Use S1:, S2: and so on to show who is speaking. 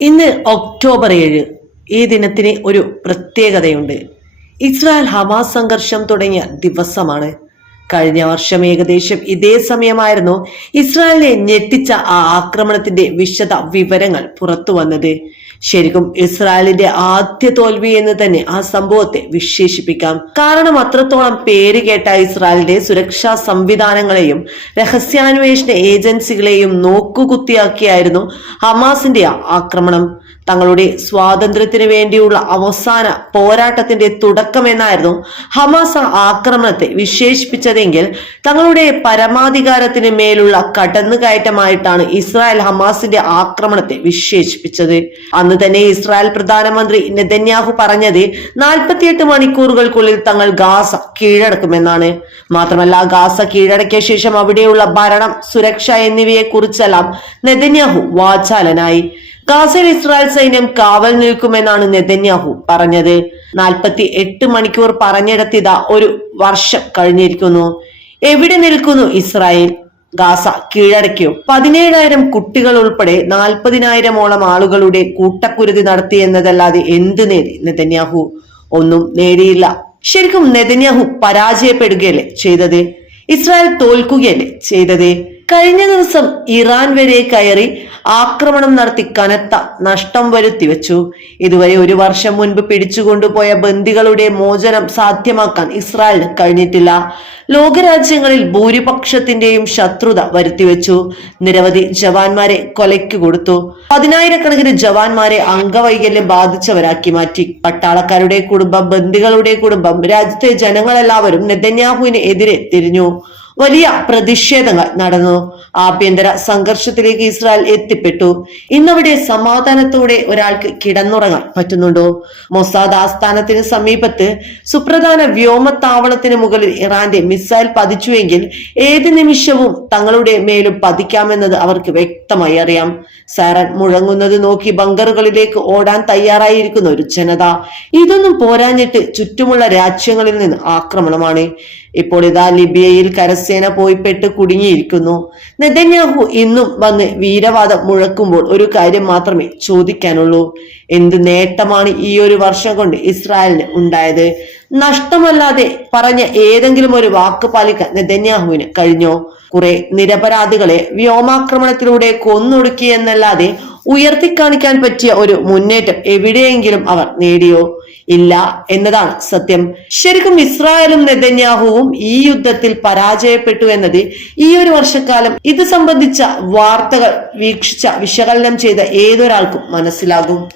S1: ഇന്ന് ഒക്ടോബർ ഏഴ്. ഈ ദിനത്തിന് ഒരു പ്രത്യേകതയുണ്ട്. ഇസ്രായേൽ ഹമാസ് സംഘർഷം തുടങ്ങിയ ദിവസമാണ് കഴിഞ്ഞ വർഷം ഏകദേശം ഇതേ സമയമായിരുന്നു ഇസ്രായേലിനെ ഞെട്ടിച്ച ആ ആക്രമണത്തിന്റെ വിശദ വിവരങ്ങൾ പുറത്തു വന്നത്. ശരിക്കും ഇസ്രായേലിന്റെ ആദ്യ തോൽവി എന്ന് തന്നെ ആ സംഭവത്തെ വിശേഷിപ്പിക്കാം. കാരണം അത്രത്തോളം പേര് കേട്ട ഇസ്രായേലിന്റെ സുരക്ഷാ സംവിധാനങ്ങളെയും രഹസ്യാന്വേഷണ ഏജൻസികളെയും നോക്കുകുത്തിയാക്കിയായിരുന്നു ഹമാസിന്റെ ആക്രമണം. തങ്ങളുടെ സ്വാതന്ത്ര്യത്തിന് വേണ്ടിയുള്ള അവസാന പോരാട്ടത്തിന്റെ തുടക്കമെന്നായിരുന്നു ഹമാസ് ആക്രമണത്തെ ആക്രമണത്തെ വിശേഷിപ്പിച്ചതെങ്കിൽ തങ്ങളുടെ പരമാധികാരത്തിന് മേലുള്ള കടന്നുകയറ്റമായിട്ടാണ് ഇസ്രായേൽ ഹമാസിന്റെ ആക്രമണത്തെ വിശേഷിപ്പിച്ചത്. അന്ന് തന്നെ ഇസ്രായേൽ പ്രധാനമന്ത്രി നെതന്യാഹു പറഞ്ഞത് നാൽപ്പത്തിയെട്ട് മണിക്കൂറുകൾക്കുള്ളിൽ തങ്ങൾ ഗാസ കീഴടക്കുമെന്നാണ്. മാത്രമല്ല ഗാസ കീഴടക്കിയ ശേഷം അവിടെയുള്ള ഭരണം സുരക്ഷ എന്നിവയെ കുറിച്ചെല്ലാം നെതന്യാഹു വാചാലനായി. ഗാസയിൽ ഇസ്രായേൽ സൈന്യം കാവൽ നിൽക്കുമെന്നാണ് നെതന്യാഹു പറഞ്ഞത്. നാൽപ്പത്തി എട്ട് മണിക്കൂർ പറഞ്ഞിടത്തിത ഒരു വർഷം കഴിഞ്ഞിരിക്കുന്നു. എവിടെ നിൽക്കുന്നു ഇസ്രായേൽ? ഗാസ കീഴടക്കിയോ പതിനേഴായിരം കുട്ടികൾ ഉൾപ്പെടെ നാൽപ്പതിനായിരമോളം ആളുകളുടെ കൂട്ടക്കുരുതി നടത്തി എന്നതല്ലാതെ എന്ത് നേടി നെതന്യാഹു? ഒന്നും നേടിയില്ല. ശരിക്കും നെതന്യാഹു പരാജയപ്പെടുകയല്ലേ ചെയ്തത്? ഇസ്രായേൽ തോൽക്കുകയല്ലേ ചെയ്തത്? കഴിഞ്ഞ ദിവസം ഇറാൻ വരെ കയറി ആക്രമണം നടത്തി കനത്ത നഷ്ടം വരുത്തി വെച്ചു ഇതുവരെ ഒരു വർഷം മുൻപ് പിടിച്ചുകൊണ്ടുപോയ ബന്ദികളുടെ മോചനം സാധ്യമാക്കാൻ ഇസ്രായേലിന് കഴിഞ്ഞിട്ടില്ല. ലോകരാജ്യങ്ങളിൽ ഭൂരിപക്ഷത്തിന്റെയും ശത്രുത വരുത്തിവെച്ചു. നിരവധി ജവാന്മാരെ കൊലയ്ക്ക് കൊടുത്തു. പതിനായിരക്കണക്കിന് ജവാന്മാരെ അംഗവൈകല്യം ബാധിച്ചവരാക്കി മാറ്റി. പട്ടാളക്കാരുടെ കുടുംബം ബന്ദികളുടെ കുടുംബം രാജ്യത്തെ ജനങ്ങളെല്ലാവരും നെതന്യാഹുവിന് എതിരെ തിരിഞ്ഞു. വലിയ പ്രതിഷേധങ്ങൾ നടന്നു. ആഭ്യന്തര സംഘർഷത്തിലേക്ക് ഇസ്രായേൽ എത്തിപ്പെട്ടു. ഇന്നവിടെ സമാധാനത്തോടെ ഒരാൾക്ക് കിടന്നുറങ്ങാൻ പറ്റുന്നുണ്ടോ? മൊസാദ് ആസ്ഥാനത്തിന് സമീപത്ത് സുപ്രധാന വ്യോമത്താവളത്തിന് മുകളിൽ ഇറാന്റെ മിസൈൽ പതിച്ചുവെങ്കിൽ ഏത് നിമിഷവും തങ്ങളുടെ മേലും പതിക്കാമെന്നത് അവർക്ക് വ്യക്തമായി അറിയാം. സാരൻ മുഴങ്ങുന്നത് നോക്കി ബങ്കറുകളിലേക്ക് ഓടാൻ തയ്യാറായിരിക്കുന്ന ഒരു ജനത ഇതൊന്നും പോരാഞ്ഞിട്ട് ചുറ്റുമുള്ള രാജ്യങ്ങളിൽ നിന്ന് ആക്രമണമാണ്. ഇപ്പോൾ ഇതാ ലിബിയയിൽ കരസേന പോയി പെട്ട് കുടുങ്ങിയിരിക്കുന്നു. നെതന്യാഹു ഇന്നും വന്ന് വീരവാദം മുഴക്കുമ്പോൾ ഒരു കാര്യം മാത്രമേ ചോദിക്കാനുള്ളൂ. എന്ത് നേട്ടമാണ് ഈ ഒരു വർഷം കൊണ്ട് ഇസ്രായേലിന് ഉണ്ടായത്? നഷ്ടമല്ലാതെ പറഞ്ഞ ഏതെങ്കിലും ഒരു വാക്ക് പാലിക്കാൻ നെതന്യാഹുവിന് കഴിഞ്ഞോ? കുറെ നിരപരാധികളെ വ്യോമാക്രമണത്തിലൂടെ കൊന്നൊടുക്കി എന്നല്ലാതെ ഉയർത്തിക്കാണിക്കാൻ പറ്റിയ ഒരു മുന്നേറ്റം എവിടെയെങ്കിലും അവർ നേടിയോ? ഇല്ല എന്നതാണ് സത്യം. ശരിക്കും ഇസ്രായേലും നെതന്യാഹുവും ഈ യുദ്ധത്തിൽ പരാജയപ്പെട്ടു എന്നത് ഈ ഒരു വർഷക്കാലം ഇത് സംബന്ധിച്ച വാർത്തകൾ വീക്ഷിച്ച വിശകലനം ചെയ്ത ഏതൊരാൾക്കും മനസ്സിലാകും.